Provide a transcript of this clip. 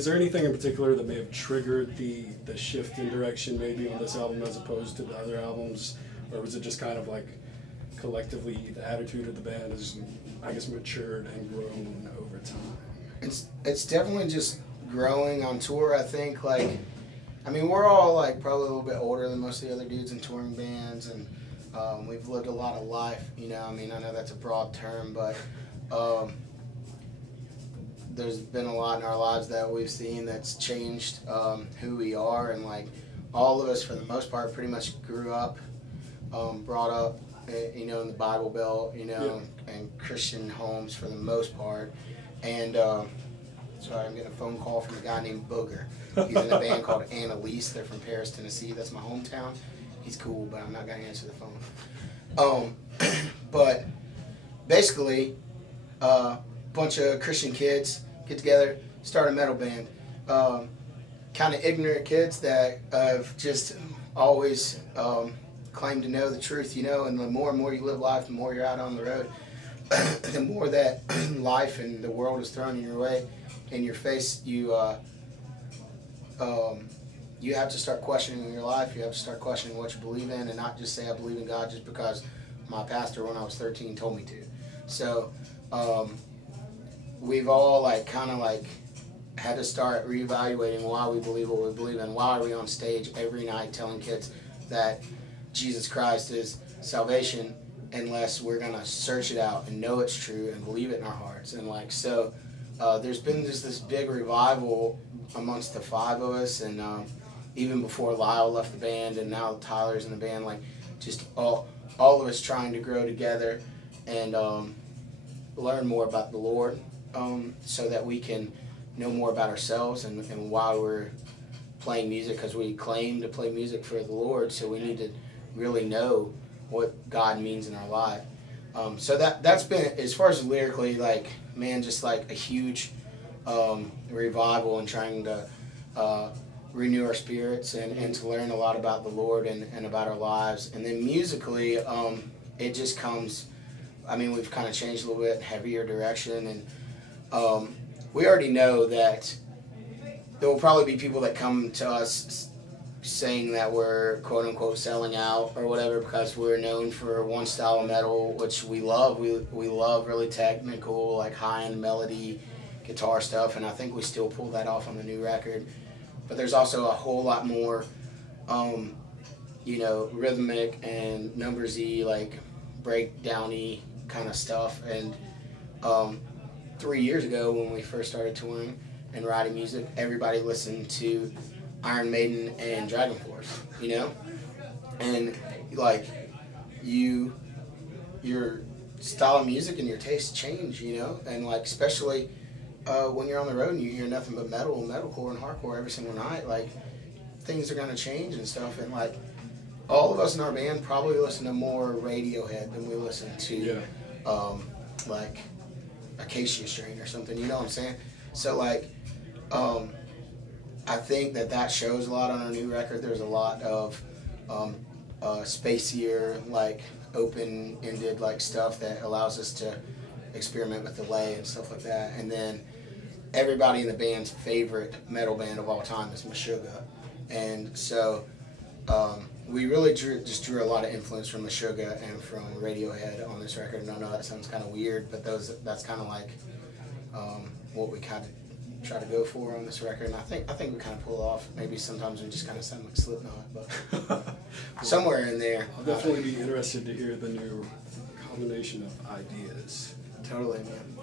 is there anything in particular that may have triggered the shift in direction maybe on this album as opposed to the other albums? Or was it just kind of like collectively the attitude of the band has, I guess, matured and grown over time? It's definitely just growing on tour, I think. Like, I mean, we're all like probably a little bit older than most of the other dudes in touring bands, and we've lived a lot of life, you know. I mean, I know that's a broad term, but there's been a lot in our lives that we've seen that's changed who we are, and like all of us for the most part pretty much grew up, brought up, you know, in the Bible Belt, you know, and Christian homes for the most part. And sorry, I'm getting a phone call from a guy named Booger. He's in a band called Annalise. They're from Paris, Tennessee. That's my hometown. He's cool, but I'm not going to answer the phone. But basically, bunch of Christian kids get together, start a metal band. Kind of ignorant kids that have just always claimed to know the truth, you know, and the more and more you live life, the more you're out on the road, the more that life and the world is thrown in your way, in your face, you have to start questioning your life. You have to start questioning what you believe in, and not just say I believe in God just because my pastor when I was 13 told me to. So we've all like kind of like had to start reevaluating why we believe what we believe in. Why are we on stage every night telling kids that Jesus Christ is salvation, unless we're gonna search it out and know it's true and believe it in our hearts? And like so, there's been just this big revival amongst the five of us, and even before Lyle left the band, and now Tyler's in the band. Like just all of us trying to grow together and learn more about the Lord, so that we can know more about ourselves and why we're playing music, because we claim to play music for the Lord, so we need to really know what God means in our life. So that's been, as far as lyrically, like, man, just like a huge revival and trying to renew our spirits and to learn a lot about the Lord and about our lives. And then musically, it just comes, I mean, we've kind of changed a little bit, heavier direction, and we already know that there will probably be people that come to us saying that we're quote unquote selling out or whatever because we're known for one style of metal, which we love. We love really technical, like high-end melody guitar stuff, and I think we still pull that off on the new record. But there's also a whole lot more, you know, rhythmic and numbersy, like breakdowny kind of stuff. And 3 years ago when we first started touring and writing music, everybody listened to Iron Maiden and Dragon Force, you know? And like your style of music and your tastes change, you know? And like especially when you're on the road and you hear nothing but metal, metalcore and hardcore every single night, like things are gonna change and stuff. And like all of us in our band probably listen to more Radiohead than we listen to like Acacia Strain or something, you know what I'm saying? So like I think that shows a lot on our new record. There's a lot of spacier, like open-ended like stuff that allows us to experiment with delay and stuff like that. And then everybody in the band's favorite metal band of all time is Meshuggah, and so we really just drew a lot of influence from Meshuggah and from Radiohead on this record. And I know that sounds kind of weird, but that's kind of like what we kind of try to go for on this record, and I think we kind of pull off. Maybe sometimes we just kind of sound like Slipknot, but somewhere in there. I'll definitely be interested to hear the new combination of ideas. Totally, man.